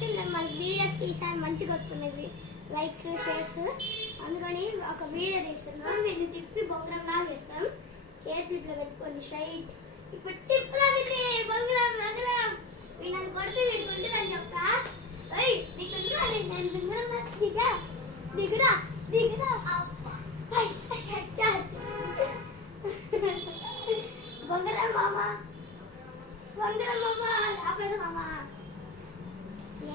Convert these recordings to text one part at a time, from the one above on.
చేస్తే మన వీడియోస్కి ఈసారి మంచిగా వస్తున్నాయి లైక్స్ షేర్స్. అందుకని ఒక వీడియో తీస్తున్నాం, వీడిని తిప్పి బొంగరం లాగా వేస్తాం. చేతులు ఇట్లా పెట్టుకోండి స్ట్రైట్. ఇప్పుడు తిప్పురా విని బొంగరం బొంగరం. వీడు నన్ను కొడితే వీడికి ఉంటుందని చెప్తా. నీకు నేను బొంగరం దిగా దిగురా దిగురా. బొంగరం మామ బొంగరం మామ ఆపండి మామ.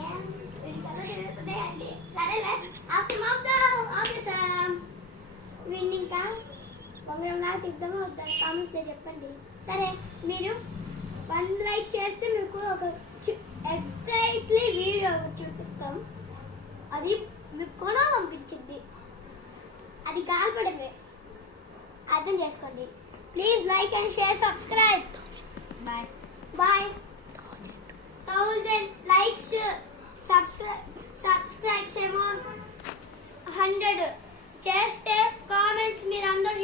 ఏం వీడి కథ తిరుగుతున్నాయండి. సరేలే ఆపేసాం. వీడిని ఇంకా బొంగరం లాగా తిద్దామో వద్దాం కామెంట్స్లో చెప్పండి. సరే మీరు 1 లైక్ చేస్తే మీకు ఒక ఎగ్జైట్లీ వీడియో చూపిస్తాం. అది మీకు కొనాలనిపించింది, అది కాల్పడమే, అర్థం చేసుకోండి. Please like and share subscribe. Bye bye. 1000 likes subscribes ఏమో 100 చేస్తే కామెంట్స్ మీరు అందరూ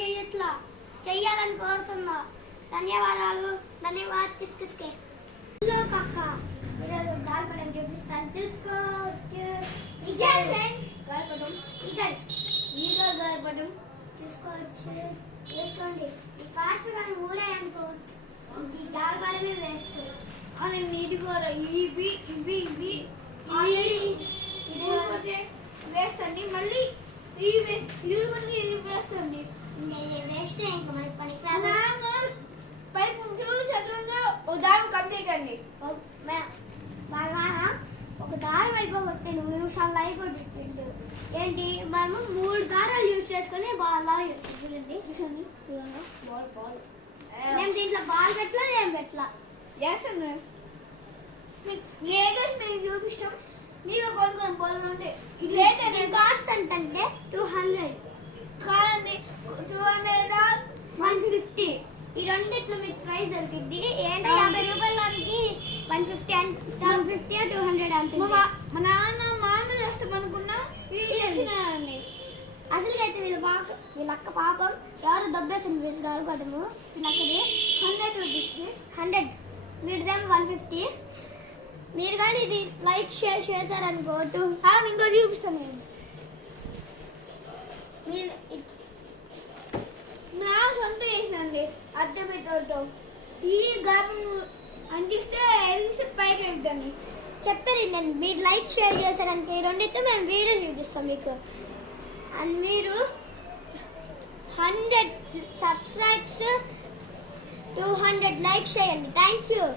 చెయ్యాలని కోరుతున్నా. ధన్యవాదాలు. ధన్యవాదాలు. కిస్కిస్కే కక్క ఈరోజు గాల్పడం చూపిస్తాను, చూసుకోవచ్చు. ఈగల్ ఫ్రెండ్స్ గాల్పడం, ఈగల్ గాల్పడం చూసుకోవచ్చు. వేసుకోండి. ఈ కార్డ్స్ కానీ ఊడాయనుకో ఈ గాల్పడమే వేస్ట్. అని నీటి కూర ఇవి ఇవి ఇవి ఇది వేస్ట్ అండి. మళ్ళీ ఇవి ఇవి వేస్ట్ అండి. వేస్ట్ ఇంకా మనకి పనికి పైపు చక్కగా దారం కంప్లీట్ అండి. ఒక దారం అయిపోగొట్టే 2 నిమిషాలు అయిపోతుంది. ఏంటి మేము 3 దారాలు యూజ్ చేసుకుని బాగా చూడండి. చూసండి మేము దీంట్లో బాల్ పెట్టలా ఏం పెట్టలా చేస్తాను. ఏదో మేము చూపిస్తాం, మీరు కొనుక్కొని పోలంటే ఇది కాస్ట్ అంటే 200 కాదండి. 200 150. ఈ రెండిట్లో మీకు ప్రైస్ దొరికింది. ఏంటో 50 రూపాయలకి 150 200 అంటే. మా నాన్న మామూలు చేస్తాం అనుకున్నాం, ఇచ్చినారండి. అసలుగా అయితే వీళ్ళక్క పాపం ఎవరు దొబ్బేసింది వీళ్ళు కాలుకోవడము. వీళ్ళక్కది 100 రూపీస్కి 100, వీటిదేమో 150. మీరు కానీ ఇది లైక్ షేర్ చేశారనుకో ఇంకా చూపిస్తాను నేను. మీరు నా సొంత చేసినండి అడ్డ పెట్టడం. ఈ గాబం అంటిస్తే ఎలిగిస్తే పైకి వెళ్తాను చెప్పేది నేను. మీరు లైక్ షేర్ చేశారనుకో ఈ రెండితే మేము వీడియో చూపిస్తాం మీకు. అండ్ మీరు 100 సబ్స్క్రైబ్స్ 200 లైక్స్ చేయండి. Thank you.